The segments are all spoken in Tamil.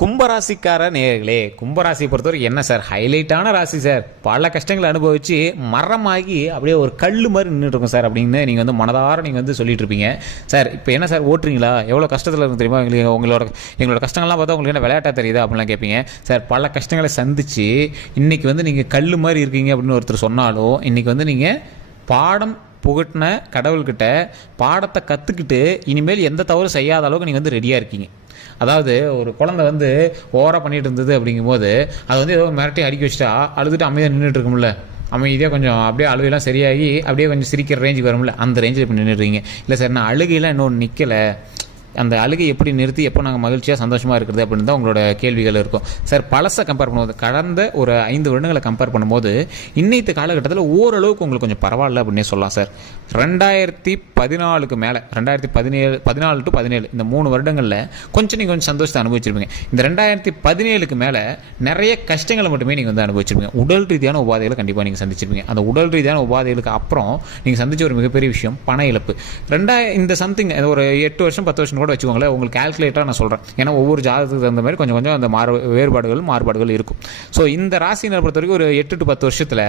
கும்பராசிக்கார நேயர்களே, கும்பராசியை பொறுத்தவரை என்ன சார் ஹைலைட்டான ராசி சார். பல கஷ்டங்களை அனுபவிச்சு மரமாகி அப்படியே ஒரு கல் மாதிரி நின்றுட்டு இருக்கும் சார் அப்படின்னு நீங்கள் வந்து மனதார நீங்கள் வந்து சொல்லிட்டு இருப்பீங்க. சார் இப்போ என்ன சார் ஓட்டுறீங்களா, எவ்வளோ கஷ்டத்தில் இருக்கு தெரியுமா எங்களுக்கு, எங்களோட கஷ்டங்கள்லாம் பார்த்தா உங்களுக்கு என்ன விளையாட்டாக தெரியுதா அப்படின்லாம் கேட்பீங்க. சார் பல கஷ்டங்களை சந்திச்சு இன்னைக்கு வந்து நீங்கள் கல் மாதிரி இருக்கீங்க அப்படின்னு ஒருத்தர் சொன்னாலும் இன்னைக்கு வந்து நீங்கள் பாடம் புகட்டின கடவுள்கிட்ட பாடத்தை கற்றுக்கிட்டு இனிமேல் எந்த தவறு செய்யாத அளவுக்கு நீங்கள் வந்து ரெடியாக இருக்கீங்க. அதாவது ஒரு குழந்தை வந்து ஓவராக பண்ணிட்டு இருந்தது அப்படிங்கும்போது அது வந்து ஏதோ மிரட்டி அடிக்க வச்சுட்டா அழுதுட்டு அமைதியாக நின்றுட்டு இருக்கும்ல, அமைதியாக கொஞ்சம் அப்படியே அழுகையெல்லாம் சரியாகி அப்படியே கொஞ்சம் சிரிக்கிற ரேஞ்சுக்கு வரும்ல, அந்த ரேஞ்சில் இப்போ நின்றுடுறீங்க. இல்லை சார் நான் அழுகையெல்லாம் இன்னொன்று நிற்கலை, அந்த அழுகை எப்படி நிறுத்தி எப்போ நாங்கள் மகிழ்ச்சியாக சந்தோஷமாக இருக்கிறது அப்படின்னு தான் உங்களோட கேள்விகள் இருக்கும். சார் பழசை கம்பேர் பண்ணும்போது கடந்த ஒரு 5 வருடங்களை கம்பேர் பண்ணும்போது இன்னைத்து காலகட்டத்தில் ஓரளவுக்கு உங்களுக்கு கொஞ்சம் பரவாயில்ல அப்படின்னே சொல்லலாம் சார். 2014 மேலே 2014 to 17 இந்த 3 வருடங்களில் நீங்கள் கொஞ்சம் சந்தோஷத்தை அனுபவிச்சிருப்பீங்க. இந்த 2017 மேலே நிறைய கஷ்டங்களை மட்டுமே நீங்கள் வந்து அனுபவிச்சிருப்பீங்க. உடல் ரீதியான உபாதைகளை கண்டிப்பாக நீங்கள் சந்திச்சிருப்பீங்க. அந்த உடல் ரீதியான உபாதைகளுக்கு அப்புறம் நீங்கள் சந்திச்ச ஒரு மிகப்பெரிய விஷயம் பண இழப்பு. இந்த சம்திங் ஒரு 8 வருஷம் 10 வருஷம் கூட வச்சுக்கோங்களேன், உங்களுக்கு கால்குலேட்டராக நான் சொல்கிறேன். ஏன்னா ஒவ்வொரு ஜாதகத்துக்கு தகுந்த மாதிரி கொஞ்சம் கொஞ்சம் அந்த மாறுபாடுகள் இருக்கும். ஸோ இந்த ராசியினர் பொறுத்த வரைக்கும் ஒரு 8 to 10 வருஷத்தில்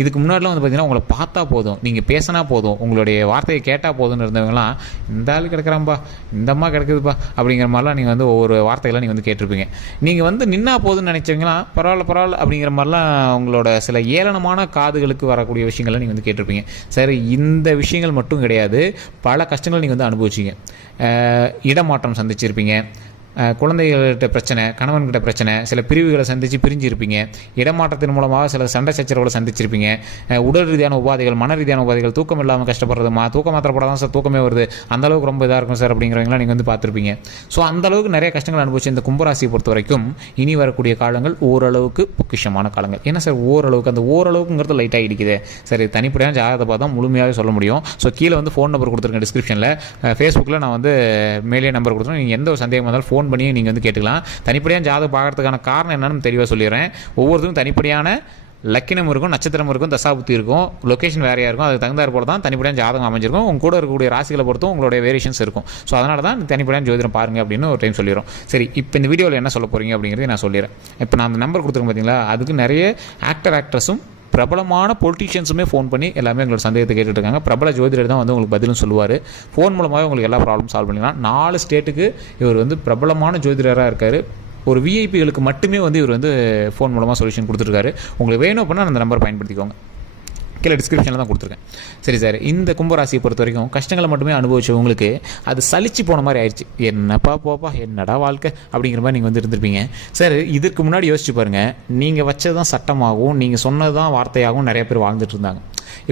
இதுக்கு முன்னாடிலாம் வந்து பார்த்தீங்கன்னா உங்களை பார்த்தா போதும், நீங்கள் பேசினா போதும், உங்களுடைய வார்த்தையை கேட்டால் போதும்னு இருந்தவங்களாம் இந்த ஆள் கிடக்கிறான்பா, இந்த அம்மா கிடக்குதுப்பா அப்படிங்கிற மாதிரிலாம் நீங்கள் வந்து ஒவ்வொரு வார்த்தைகளாம் நீங்கள் வந்து கேட்டிருப்பீங்க. நீங்கள் வந்து நின்னா போதும்னு நினச்சவங்களாம் பரவாயில்ல அப்படிங்கிற மாதிரிலாம் உங்களோட சில ஏளனமான காதுகளுக்கு வரக்கூடிய விஷயங்கள்லாம் நீங்கள் வந்து கேட்டிருப்பீங்க. சரி, இந்த விஷயங்கள் மட்டும் கிடையாது, பல கஷ்டங்கள் நீங்கள் வந்து அனுபவிச்சிங்க. இடமாற்றம் சந்திச்சிருப்பீங்க, குழந்தைகள்கிட்ட பிரச்சனை, கணவன்கிட்ட பிரச்சனை, சில பிரிவுகளை சந்தித்து பிரிஞ்சிருப்பீங்க, இடமாற்றத்தின் மூலமாக சில சண்டை சச்சரவுகளை சந்திச்சிருப்பீங்க, உடல் ரீதியான உபாதைகள், மன ரீதியான உபாதைகள், தூக்கம் இல்லாமல் கஷ்டப்படுறது, தூக்க மாத்திரை போட தான் சார் தூக்கமே வருது, அந்தளவுக்கு ரொம்ப இதாக இருக்கும் சார் அப்படிங்கிறவங்களாம் நீங்கள் வந்து பார்த்துருப்பீங்க. ஸோ அந்தளவுக்கு நிறைய கஷ்டங்கள் அனுபவிச்சு இந்த கும்பராசியை பொறுத்த வரைக்கும் இனி வரக்கூடிய காலங்கள் ஓரளவுக்கு பொக்கிஷமான காலங்கள். ஏன்னா சார் ஓரளவுக்கு, அந்த ஓரளவுக்குங்கிறது லைட்டாக இடிக்குது. சரி, தனிப்படையான ஜாதகத்தை பார்த்தா முழுமையாக சொல்ல முடியும். ஸோ கீழே வந்து ஃபோன் நம்பர் கொடுத்துருக்கேன் டிஸ்கிரிப்ஷனில், ஃபேஸ்புக்கில் நான் வந்து மேலே நம்பர் கொடுத்துருக்கேன். நீங்கள் எந்த ஒரு சந்தேகம் வந்தாலும் ஃபோன் பண்ணி நீங்கள் வந்து கேட்டுக்கலாம். தனிப்படையான ஜாதகம் பார்க்கறதுக்கான காரணம் என்னன்னு தெளிவாக சொல்லிடுறேன். ஒவ்வொருத்தரும் தனிப்படையான லக்கினம் இருக்கும், நட்சத்திரம் இருக்கும், தசாபுத்தி இருக்கும், லொக்கேஷன் வேறையாக இருக்கும். அதுக்கு தகுந்தாற் போல தான் தனிப்படையான ஜாதகம் அமைஞ்சிருக்கும். உங்க கூட இருக்கக்கூடிய ராசிகளை பொறுத்தும் உங்களுடைய வேரியேஷன்ஸ் இருக்கும். ஸோ அதனால தான் தனிப்படையான ஜோதிடம் பாருங்க அப்படின்னு ஒரு டைம் சொல்லிடுறோம். சரி, இப்போ இந்த வீடியோவில் என்ன சொல்ல போறீங்க அப்படிங்கிறத நான் சொல்லிடுறேன். இப்போ நான் அந்த நம்பர் கொடுத்துருக்கேன் பார்த்தீங்களா, அதுக்கு நிறைய ஆக்டர்ஸும் பிரபலமான பொலிட்டீஷியன்ஸுமே ஃபோன் பண்ணி எல்லாமே எங்களோட சந்தேகத்தை கேட்டுட்டு இருக்காங்க. பிரபல ஜோதிடர் தான் வந்து உங்களுக்கு பதிலும் சொல்லுவார். ஃபோன் மூலமாக உங்களுக்கு எல்லா ப்ராப்ளம் சால்வ் பண்ணிக்கலாம். 4 ஸ்டேட்டுக்கு இவர் வந்து பிரபலமான ஜோதிடராக இருக்கார். ஒரு விஐபிகளுக்கு மட்டுமே வந்து இவர் வந்து ஃபோன் மூலமாக சொல்யூஷன் கொடுத்துருக்காரு. உங்களுக்கு வேணும் அப்படின்னா அந்த நம்பரை பயன்படுத்திக்கோங்க. கீழே டிஸ்கிரிப்ஷனில் தான் கொடுத்துருக்கேன். சரி சார், இந்த கும்பராசியை பொறுத்த வரைக்கும் கஷ்டங்களை மட்டுமே அனுபவிச்சவங்களுக்கு அது சலிச்சு போன மாதிரி ஆயிடுச்சு. என்னப்பா போப்பா, என்னடா வாழ்க்கை அப்படிங்கிற மாதிரி நீங்கள் வந்து இருந்திருப்பீங்க. சார் இதுக்கு முன்னாடி யோசிச்சு பாருங்கள், நீங்கள் வச்சது தான் சட்டமாகவும் நீங்கள் சொன்னது தான் வார்த்தையாகவும் நிறைய பேர் வாழ்ந்துட்டு இருந்தாங்க.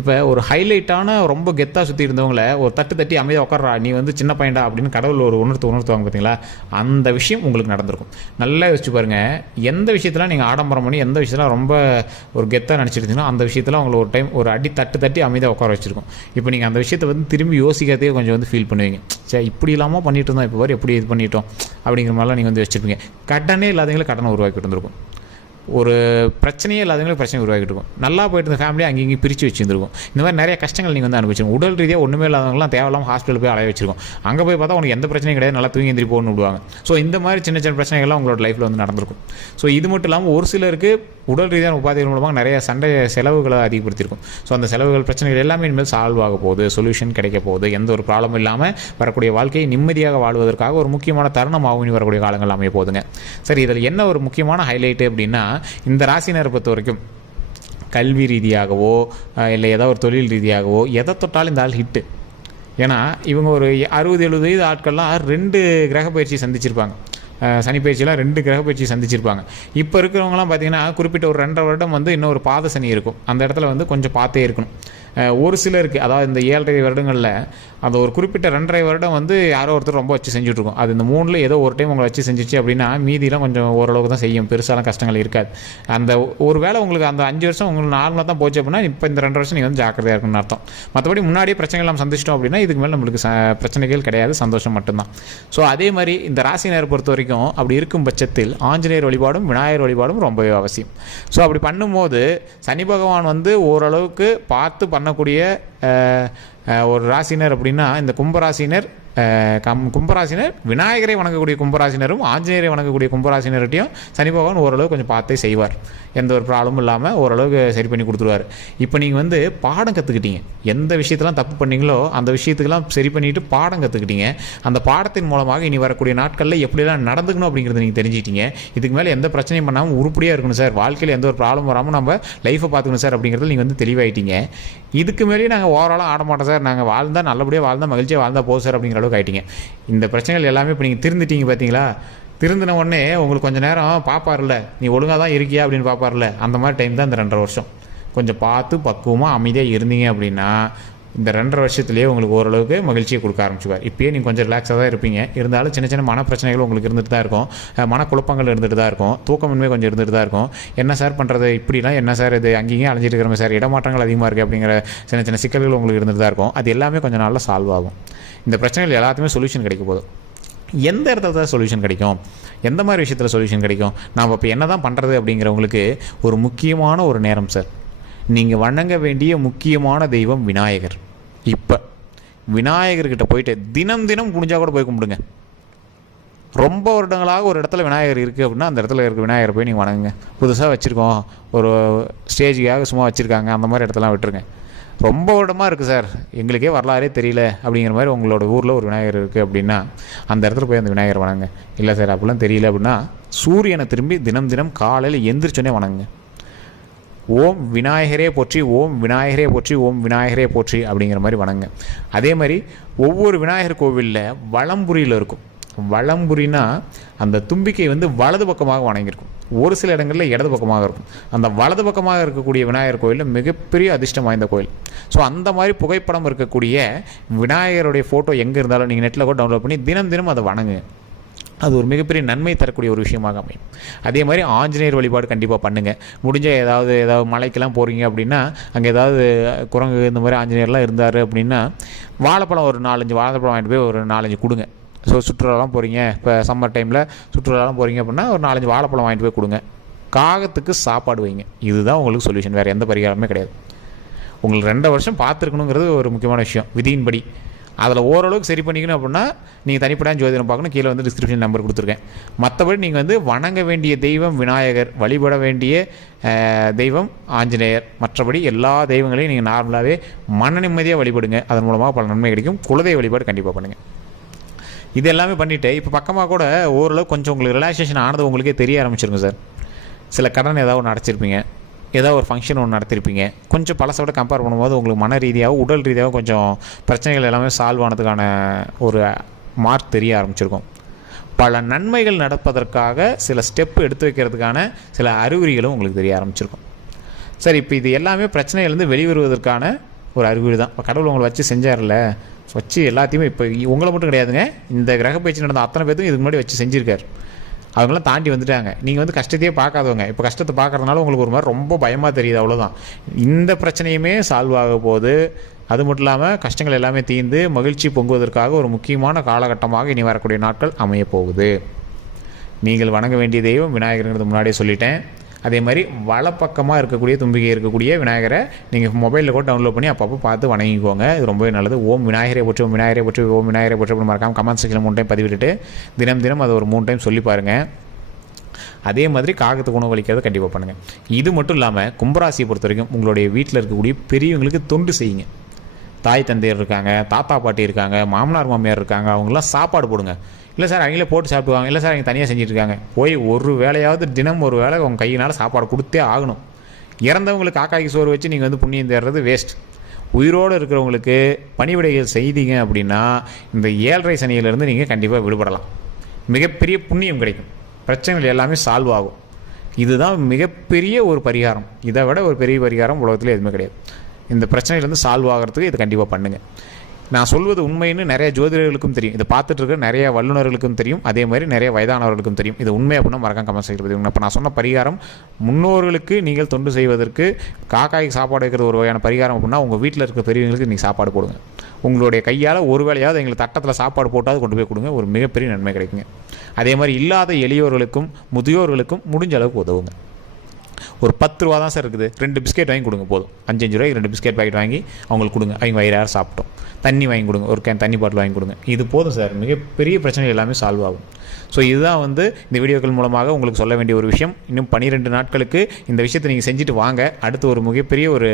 இப்போ ஒரு ஹைலைட்டான ரொம்ப கெத்தாக சுற்றி இருந்தவங்கள ஒரு தட்டி அமைதியாக உட்கார்றா, நீ வந்து சின்ன பையன்டா அப்படின்னு கடவுள் ஒரு உணர்த்துவாங்க பார்த்தீங்களா, அந்த விஷயம் உங்களுக்கு நடந்திருக்கும். நல்லா யோசிச்சு பாருங்கள், எந்த விஷயத்தில் நீங்கள் ஆடம்பரம் பண்ணி எந்த விஷயத்தில் ரொம்ப ஒரு கெத்தாக நினச்சிருந்தீங்கன்னா அந்த விஷயத்தில் அவங்களை ஒரு டைம் ஒரு அடி தட்டி அமைதியாக உட்கார வச்சிருக்கும். இப்போ நீங்கள் அந்த விஷயத்தை வந்து திரும்பி யோசிக்கிறதே கொஞ்சம் வந்து ஃபீல் பண்ணுவீங்க. சரி, இப்படி இல்லாமல் பண்ணிட்டு இருந்தோம், இப்போ வரை எப்படி இது பண்ணிட்டோம் அப்படிங்கிற மாதிரிலாம் நீங்கள் வந்து வச்சுருப்பீங்க. கடனே இல்லாதவங்களே கடனை உருவாக்கிட்டு இருந்திருக்கும். ஒரு பிரச்சனையே இல்லாதவங்களுக்கு பிரச்சனை உருவாக்கிட்டு இருக்கும். நல்லா போயிட்டு இருந்த ஃபேமிலியை அங்கேயும் பிரித்து வச்சுருந்துருக்கும். இந்த மாதிரி நிறைய கஷ்டங்கள் நீங்கள் வந்து அனுபவிச்சிருக்கும். உடல் ரீதியாக ஒன்றுமே இல்லாதவங்களாம் தேவையில்லாமல் ஹாஸ்பிட்டல் போய் அலைய வச்சிருக்கும். அங்கே போய் பார்த்தா உனக்கு எந்த பிரச்சனையும் கிடையாது, நல்லா தூங்கி எந்திரி போகணும்னு விடுவாங்க. ஸோ இந்த மாதிரி சின்ன சின்ன பிரச்சனைகள்லாம் உங்களோட லைஃப்பில் வந்து நடந்திருக்கும். ஸோ இது மட்டும் இல்லாமல் ஒரு சிலருக்கு உடல் ரீதியான உபாதைகள் மூலமாக நிறைய செலவுகளை அதிகப்படுத்தியிருக்கும். ஸோ அந்த செலவுகள் பிரச்சனைகள் எல்லாமே இனிமேல் சால்வ் ஆக போகுது, சொல்யூஷன் கிடைக்க போகுது. எந்த ஒரு ப்ராப்ளம் இல்லாமல் வரக்கூடிய வாழ்க்கையை நிம்மதியாக வாழ்வதற்காக ஒரு முக்கியமான தருணமாகவும் இனி வரக்கூடிய காலங்கள் அமைய போகுதுங்க. சரி, இதில் என்ன ஒரு முக்கியமான ஹைலைட்டு அப்படின்னா, இந்த ராசினரை பொறுத்த வரைக்கும் கல்வி ரீதியாகவோ இல்லை ஏதோ ஒரு தொழில் ரீதியாகவோ எதை தொட்டாலும் இந்த ஆள் ஹிட்டு. ஏன்னா இவங்க ஒரு 60-70 வயது ஆட்கள்லாம் 2 கிரக பயிற்சி சந்திச்சிருப்பாங்க. சனி பயிற்சியெலாம் 2 கிரக பயிற்சி சந்திச்சிருப்பாங்க. இப்போ இருக்கிறவங்களாம் பார்த்தீங்கன்னா குறிப்பிட்ட ஒரு 2.5 வருடம் வந்து இன்னும் ஒரு பாத சனி இருக்கும். அந்த இடத்துல வந்து கொஞ்சம் பார்த்தே இருக்கணும். ஒரு சிலருக்கு, அதாவது இந்த 7.5 வருடங்களில் அந்த ஒரு குறிப்பிட்ட 2.5 வருடம் வந்து யாரோ ஒருத்தர் ரொம்ப வச்சு செஞ்சுட்ருக்கோம். அது இந்த 3ல் ஏதோ ஒரு டைம் உங்களை வச்சு செஞ்சிச்சு அப்படின்னா மீதிலாம் கொஞ்சம் ஓரளவுக்கு தான் செய்யும், பெருசாலாம் கஷ்டங்கள் இருக்காது. அந்த ஒரு வேளை உங்களுக்கு அந்த 5 வருஷம் உங்களுக்கு நார்மலாக தான் போச்சு அப்படின்னா இப்போ இந்த 2 வருஷம் நீங்கள் வந்து ஜாக்கிரதையாக இருக்குன்னு அர்த்தம். மற்றபடி முன்னாடியே பிரச்சனைகள் நம்ம சந்திச்சிட்டோம் அப்படின்னா இதுக்கு மேலே நம்மளுக்கு பிரச்சனைகள் கிடையாது, சந்தோஷம் மட்டும்தான். ஸோ அதே மாதிரி இந்த ராசினரை பொறுத்த வரைக்கும் அப்படி இருக்கும் பட்சத்தில் ஆஞ்சநேயர் வழிபாடும் விநாயகர் வழிபாடும் ரொம்பவே அவசியம். ஸோ அப்படி பண்ணும்போது சனி பகவான் வந்து ஓரளவுக்கு பார்த்து பண்ணக்கூடிய ஒரு ராசினர் அப்படின்னா இந்த கும்பராசினர் கும்பராசினர் விநாயகரை வணங்கக்கூடிய கும்பராசினரும் ஆஞ்சநேயரை வணங்கக்கூடிய கும்பராசினர்கிட்டையும் சனி பகவான் ஓரளவு கொஞ்சம் பார்த்தே செய்வார். எந்த ஒரு ப்ராப்ளமும் இல்லாமல் ஓரளவுக்கு சரி பண்ணி கொடுத்துருவார். இப்போ நீங்கள் வந்து பாடம் கற்றுக்கிட்டீங்க, எந்த விஷயத்தெல்லாம் தப்பு பண்ணீங்களோ அந்த விஷயத்துக்கெல்லாம் சரி பண்ணிவிட்டு பாடம் கற்றுக்கிட்டீங்க. அந்த பாடத்தின் மூலமாக இனி வரக்கூடிய நாட்களில் எப்படிலாம் நடந்துக்கணும் அப்படிங்கிறத நீங்கள் தெரிஞ்சிட்டீங்க. இதுக்கு மேலே எந்த பிரச்சனையும் பண்ணாமல் உருப்படியாக இருக்கணும் சார், வாழ்க்கையில் எந்த ஒரு ப்ராப்ளம் வராமல் நம்ம லைஃப்பை பார்த்துக்கணும் சார் அப்படிங்கிறத நீங்கள் வந்து தெளிவாயிட்டீங்க. இதுக்கு மேலேயே நாங்கள் ஓவராலாக ஆட மாட்டோம் சார், நாங்கள் வாழ்ந்தால் நல்லபடியாக வாழ்ந்தால் மகிழ்ச்சியாக வாழ்ந்தால் போதும் சார் அப்படிங்கிற அளவுக்கு ஆகிட்டீங்க. இந்த பிரச்சனைகள் எல்லாமே இப்போ நீங்கள் திருந்துட்டீங்க பார்த்தீங்களா? திருந்தின உடனே உங்களுக்கு கொஞ்சம் நேரம் பார்ப்பார்ல, நீ ஒழுங்காக தான் இருக்கியா அப்படின்னு பார்ப்பார்ல, அந்த மாதிரி டைம் தான் இந்த 2.5 வருஷம். கொஞ்சம் பார்த்து பக்குவமாக அமைதியாக இருந்தீங்க அப்படின்னா இந்த 2.5 வருஷத்துலேயே உங்களுக்கு ஓரளவுக்கு மகிழ்ச்சியை கொடுக்க ஆரம்பிச்சுவார். இப்போயே நீங்கள் கொஞ்சம் ரிலாக்ஸாக தான் இருப்பீங்க. இருந்தாலும் சின்ன சின்ன மன பிரச்சனைகள் உங்களுக்கு இருந்துட்டு தான் இருக்கும், மனக்குழப்பங்கள் இருந்துட்டு தான் இருக்கும், தூக்கமின்மை கொஞ்சம் இருந்துட்டு தான் இருக்கும். என்ன சார் பண்ணுறது, இப்படிலாம் என்ன சார் இது அங்கேயும் அலைஞ்சிட்டு இருக்கிறோம் சார், இடமாற்றங்கள் அதிகமாக இருக்குது அப்படிங்கிற சின்ன சின்ன சிக்கல்கள் உங்களுக்கு இருந்துட்டு தான் இருக்கும். அது எல்லாமே கொஞ்சம் நாளில் சால்வ் ஆகும். இந்த பிரச்சனைகள் எல்லாத்துக்குமே சொல்யூஷன் கிடைக்க போதும். எந்த இடத்துல தான் சொல்யூஷன் கிடைக்கும், எந்த மாதிரி விஷயத்தில் சொல்யூஷன் கிடைக்கும், நாம் இப்போ என்ன தான் பண்ணுறது அப்படிங்கிறவங்களுக்கு ஒரு முக்கியமான ஒரு நேரம் சார். நீங்கள் வணங்க வேண்டிய முக்கியமான தெய்வம் விநாயகர். இப்போ விநாயகர்கிட்ட போயிட்டு தினம் தினம் குனிஞ்சா கூட போய் கும்பிடுங்க. ரொம்ப வருடங்களாக ஒரு இடத்துல விநாயகர் இருக்குது அப்படின்னா அந்த இடத்துல இருக்க விநாயகரை போய் நீங்கள் வணங்குங்க. புதுசாக வச்சுருக்கோம், ஒரு ஸ்டேஜுக்காக சும்மா வச்சுருக்காங்க, அந்த மாதிரி இடத்துலாம் விட்டுருங்க. ரொம்ப வருடமாக இருக்குது சார், எங்களுக்கே வரலாறே தெரியல அப்படிங்கிற மாதிரி உங்களோட ஊரில் ஒரு விநாயகர் இருக்குது அப்படின்னா அந்த இடத்துல போய் அந்த விநாயகர் வணங்குங்க. இல்லை சார் அப்படிலாம் தெரியல அப்படின்னா சூரியனை திரும்பி தினம் தினம் காலையில் எந்திரிச்சோன்னே வணங்குங்க. ஓம் விநாயகரே போற்றி, ஓம் விநாயகரே போற்றி, ஓம் விநாயகரே போற்றி அப்படிங்கிற மாதிரி வணங்குங்க. அதே மாதிரி ஒவ்வொரு விநாயகர் கோவிலில் வலம்புரியில் இருக்கும். வலம்புரினா அந்த தும்பிக்கை வந்து வலது பக்கமாக வணங்கியிருக்கும், ஒரு சில இடங்களில் இடது பக்கமாக இருக்கும். அந்த வலது பக்கமாக இருக்கக்கூடிய விநாயகர் கோயிலில் மிகப்பெரிய அதிர்ஷ்டம் வாய்ந்த கோயில். ஸோ அந்த மாதிரி புகைப்படம் இருக்கக்கூடிய விநாயகருடைய ஃபோட்டோ எங்கே இருந்தாலும் நீங்கள் நெட்டில் கூட டவுன்லோட் பண்ணி தினம் தினம் அதை வணங்குங்க. அது ஒரு மிகப்பெரிய நன்மை தரக்கூடிய ஒரு விஷயமாக அமையும். அதே மாதிரி ஆஞ்சநேயர் வழிபாடு கண்டிப்பாக பண்ணுங்கள். முடிஞ்ச ஏதாவது மலைக்கெல்லாம் போகிறீங்க அப்படின்னா அங்கே ஏதாவது குரங்கு இந்த மாதிரி ஆஞ்சநேயர்லாம் இருந்தார் அப்படின்னா வாழைப்பழம் ஒரு 4-5 வாழைப்பழம் வாங்கிட்டு போய் ஒரு 4-5 கொடுங்க. ஸோ சுற்றுலாலாம் போகிறீங்க, இப்போ சம்மர் டைமில் சுற்றுலாலாம் போகிறீங்க அப்படின்னா ஒரு 4-5 வாழைப்பழம் வாங்கிட்டு போய் கொடுங்க. காகத்துக்கு சாப்பாடு வைங்க. இதுதான் உங்களுக்கு சொல்யூஷன், வேறு எந்த பரிகாரமே கிடையாது. உங்களுக்கு 2 வருஷம் பார்த்துருக்கணுங்கிறது ஒரு முக்கியமான விஷயம் விதியின்படி. அதில் ஓரளவுக்கு சரி பண்ணிக்கணும் அப்படின்னா நீங்கள் தனிப்படையாக ஜோதிடம் பார்க்கணும். கீழே வந்து டிஸ்கிரிப்ஷன் நம்பர் கொடுத்துருக்கேன். மற்றபடி நீங்கள் வந்து வணங்க வேண்டிய தெய்வம் விநாயகர், வழிபட வேண்டிய தெய்வம் ஆஞ்சநேயர். மற்றபடி எல்லா தெய்வங்களையும் நீங்கள் நார்மலாகவே மன நிம்மதியாக வழிபடுங்க. அதன் மூலமாக பல நன்மை கிடைக்கும். குலதெய்வ வழிபாடு கண்டிப்பாக பண்ணுங்கள். இது எல்லாமே பண்ணிவிட்டு இப்போ பக்கமாக கூட ஓரளவு கொஞ்சம் உங்களுக்கு ரிலாக்ஸேஷன் ஆனது உங்களுக்கே தெரிய ஆரம்பிச்சிருங்க சார். சில கடன் ஏதாவது ஒன்று அடைச்சிருப்பீங்க, ஏதாவது ஒரு ஃபங்க்ஷன் ஒன்று நடத்திருப்பீங்க. கொஞ்சம் பழசை விட கம்பேர் பண்ணும்போது உங்களுக்கு மன ரீதியாகவும் உடல் ரீதியாகவும் கொஞ்சம் பிரச்சனைகள் எல்லாமே சால்வ் ஆனதுக்கான ஒரு மார்க் தெரிய ஆரம்பிச்சிருக்கும். பல நன்மைகள் நடப்பதற்காக சில ஸ்டெப்பு எடுத்து வைக்கிறதுக்கான சில அறிகுறிகளும் உங்களுக்கு தெரிய ஆரம்பிச்சிருக்கும். சரி, இப்போ இது எல்லாமே பிரச்சனையிலேருந்து வெளிவருவதற்கான ஒரு அறிகுறி தான். இப்போ கடவுள் உங்களை வச்சு செஞ்சார்ல, வச்சு எல்லாத்தையுமே இப்போ உங்களை மட்டும் கிடையாதுங்க, இந்த கிரக பயிற்சி நடந்த அத்தனை பேருக்கும் இதுக்கு முன்னாடி வச்சு செஞ்சுருக்காரு. அவங்களாம் தாண்டி வந்துட்டாங்க. நீங்கள் வந்து கஷ்டத்தையே பார்க்காதவங்க, இப்போ கஷ்டத்தை பார்க்குறதுனால உங்களுக்கு ஒரு மாதிரி ரொம்ப பயமாக தெரியுது, அவ்வளோதான். இந்த பிரச்சனையுமே சால்வ் ஆக போகுது. அது மட்டும் இல்லாமல் கஷ்டங்கள் எல்லாமே தீர்ந்து மகிழ்ச்சி பொங்குவதற்காக ஒரு முக்கியமான காலகட்டமாக இனி வரக்கூடிய நாட்கள் அமைய போகுது. நீங்கள் வணங்க வேண்டிய தெய்வம் விநாயகருங்கிறது முன்னாடியே சொல்லிட்டேன். அதே மாதிரி வலப்பக்கமாக இருக்கக்கூடிய தும்பிக்கை இருக்கக்கூடிய விநாயகரை நீங்கள் மொபைலில் கூட டவுன்லோட் பண்ணி அப்பப்போ பார்த்து வணங்கிக்கோங்க. இது ரொம்பவே நல்லது. ஓம் விநாயகரை போற்றி, ஓம் விநாயகரை போற்றி, ஓம் விநாயகரை போற்றி அப்படின்னு மறக்காமல் கமெண்ட் செக்ஷனில் 3 டைம் பதிவிட்டுட்டு தினம் தினம் அதை ஒரு 3 டைம் சொல்லி பாருங்கள். அதே மாதிரி காகத்துக்கு உணவு அளிக்கிறது கண்டிப்பாக பண்ணுங்கள். இது மட்டும் இல்லாமல் கும்பராசியை பொறுத்த வரைக்கும் உங்களுடைய வீட்டில் இருக்கக்கூடிய பெரியவங்களுக்கு தொண்டு செய்யுங்க. தாய் தந்தையர் இருக்காங்க, தாத்தா பாட்டி இருக்காங்க, மாமனார் மாமியார் இருக்காங்க, அவங்களாம் சாப்பாடு போடுங்க. இல்லை சார் அவங்களே போட்டு சாப்பிடுவாங்க, இல்லை சார் அவங்க தனியாக செஞ்சுட்டு இருக்காங்க, போய் ஒரு வேளையாவது தினம் ஒரு வேளை உங்கள் கையினால் சாப்பாடு கொடுத்தே ஆகணும். இறந்தவங்களுக்கு காக்காய்க்கு சோறு வச்சு நீங்கள் வந்து புண்ணியம் தேடுறது வேஸ்ட். உயிரோடு இருக்கிறவங்களுக்கு பணிவிடைகள் செய்தீங்க அப்படின்னா இந்த 7.5 சனியிலேருந்து நீங்கள் கண்டிப்பாக விடுபடலாம். மிகப்பெரிய புண்ணியம் கிடைக்கும், பிரச்சனைகள் எல்லாமே சால்வ் ஆகும். இதுதான் மிகப்பெரிய ஒரு பரிகாரம். இதை விட ஒரு பெரிய பரிகாரம் உலகத்தில் எதுவுமே கிடையாது. இந்த பிரச்சனையிலேருந்து சால்வ் ஆகிறதுக்கு இதை கண்டிப்பாக பண்ணுங்கள். நான் சொல்வது உண்மைன்னு நிறைய ஜோதிடர்களுக்கும் தெரியும், இதை பார்த்துட்டு இருக்க நிறைய வல்லுநர்களுக்கும் தெரியும், அதே மாதிரி நிறைய வயதானவர்களுக்கும் தெரியும். இது உண்மை அப்படின்னா மறக்காம கமெண்ட் செய்கிறது. இப்போ நான் சொன்ன பரிகாரம் முன்னோர்களுக்கு நீங்கள் தொண்டு செய்வதற்கு காக்காய்க்கு சாப்பாடு வைக்கிறது ஒரு வகையான பரிகாரம் அப்படின்னா உங்கள் வீட்டில் இருக்க பெரியவங்களுக்கு நீங்கள் சாப்பாடு போடுங்க. உங்களுடைய கையால் ஒரு வேளையாவது எங்களுக்கு தட்டத்தில் சாப்பாடு போட்டாவது கொண்டு போய் கொடுங்க, ஒரு மிகப்பெரிய நன்மை கிடைக்குங்க. அதே மாதிரி இல்லாத எளியோர்களுக்கும் முதியோர்களுக்கும் முடிஞ்ச அளவுக்கு உதவுங்க. ஒரு 10 ரூபா தான் சார் இருக்குது, 2 பிஸ்கெட் வாங்கி கொடுங்க போதும். 5 ரூபாய்க்கு 2 பிஸ்கெட் பாக்கெட் வாங்கி அவங்களுக்கு கொடுங்க, அவங்க வயிறார சாப்பிட்டோம். தண்ணி வாங்கி கொடுங்க, ஒரு கேன் தண்ணி பாட்டில் வாங்கி கொடுங்க. இது போதும் சார், மிகப்பெரிய பிரச்சனை எல்லாமே சால்வ் ஆகும். ஸோ இதுதான் இந்த வீடியோக்கள் மூலமாக உங்களுக்கு சொல்ல வேண்டிய ஒரு விஷயம். இன்னும் 12 நாட்களுக்கு இந்த விஷயத்தை நீங்கள் செஞ்சுட்டு வாங்க. அடுத்து ஒரு மிகப்பெரிய ஒரு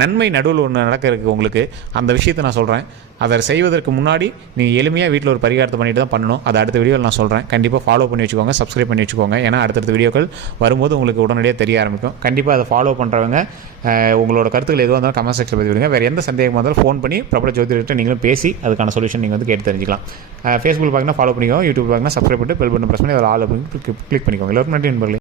நன்மை நடுவில் ஒன்று நடக்க இருக்குது உங்களுக்கு. அந்த விஷயத்தை நான் சொல்கிறேன். அதை செய்வதற்கு முன்னாடி நீங்கள் எளிமையாக வீட்டில் ஒரு பரிகாரத்தை பண்ணிட்டு தான் பண்ணணும். அதை அடுத்த வீடியோவில் நான் சொல்கிறேன். கண்டிப்பாக ஃபாலோ பண்ணி வச்சுக்கோங்க, சப்ஸ்கிரைப் பண்ணி வச்சுக்கோங்க. ஏன்னா அடுத்தடுத்த வீடியோக்கள் வரும்போது உங்களுக்கு உடனடியாக தெரிய ஆரம்பிக்கும். கண்டிப்பாக அதை ஃபாலோ பண்ணுறவங்க உங்களோட கருத்துக்கள் எதுவாக இருந்தாலும் கமெண்ட் செக்ஷன் பதிவு விடுங்க. வேறு எந்த சந்தேகமாக இருந்தாலும் ஃபோன் பண்ணி பிரபல ஜோதிடர்கிட்ட நீங்களும் பேசி அதுக்கான சொல்யூஷன் நீங்கள் கேட்டு தெரிஞ்சிக்கலாம். ஃபேஸ்புக் பார்க்கணும், ஃபாலோ பண்ணிக்கோங்க. யூடியூப் பார்க்கணும், சப்ஸ்கிரைப் பண்ணிட்டு பெல் பட்டன் ப்ரெஸ் பண்ணி அதில் ஆல் அப்படின்னு கிளிக் பண்ணிக்கோங்க. எல்லாருக்கும் நன்றி நண்பர்களே.